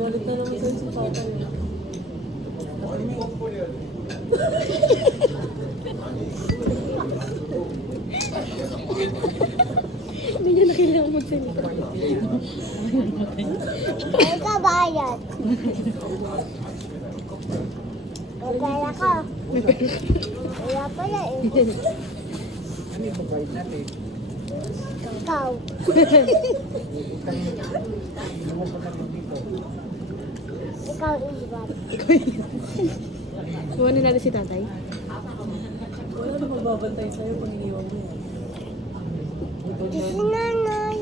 Galit na naman sa'yo si tatay. Hindi niya nakailangan magsalita. Ay ka bayad. Magkala ka. Wala pala eh. Ano yung babayad natin? Ikaw. Iwan ko na rin dito. Ikaw iwan. Iwanan natin si tatay. Wala na magbabantay sa'yo pag iniwan mo. Si nanay.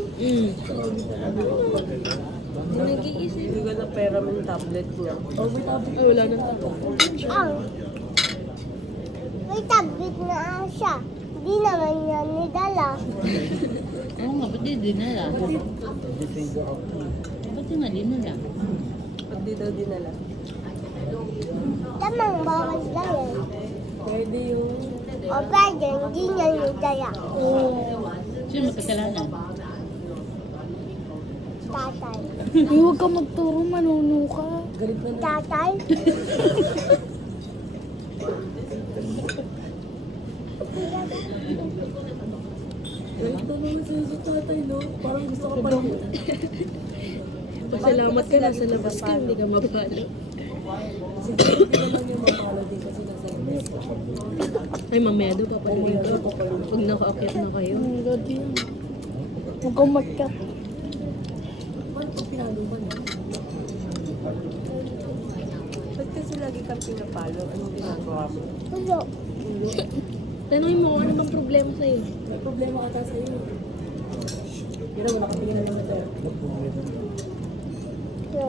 Nag-iisip. Hindi ka na pera mo yung tablet niya. Oh, may tablet. Ay, wala nang tatay. Ang. May tablet na siya. Hindi naman yan nidala. Oo nga, ba't di dinala? Dito ako. Ba't di nga dinala? At di daw dinala. Tamang bawas lang yan. Pwede yung... O pwede, hindi niya nidala. Sino magkakalanan? Tatay. Ay, huwag ka magturo, manuno ka. Galit na Tatay. Galit na naman sa'yo si tatay, no? Parang gusto ka pa rin. Pasalamat ka, nasa labas ka, hindi ka mapalo. Sige, hindi naman yung mapalo din kasi nasa labas. Ay, mamaya daw, papaluin ka. Pag naka-akit na kayo. Huwag kang magkat. Ba't ito pinaluman? Ba't kasi lagi kang pinapalo? Anong ginagawa mo? Tulo. Tanungin mo kung ano bang problema sa'yo. May problema ata sa'yo. Pero wala ka tingin naman sa'yo. Tulo.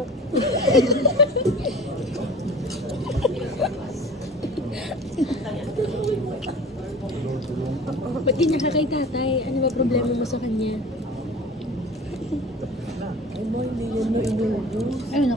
Ba't ganyan ka kay tatay? Ano ba problema mo sa kanya? Ay mo, hindi yun no inuubos. Ayun,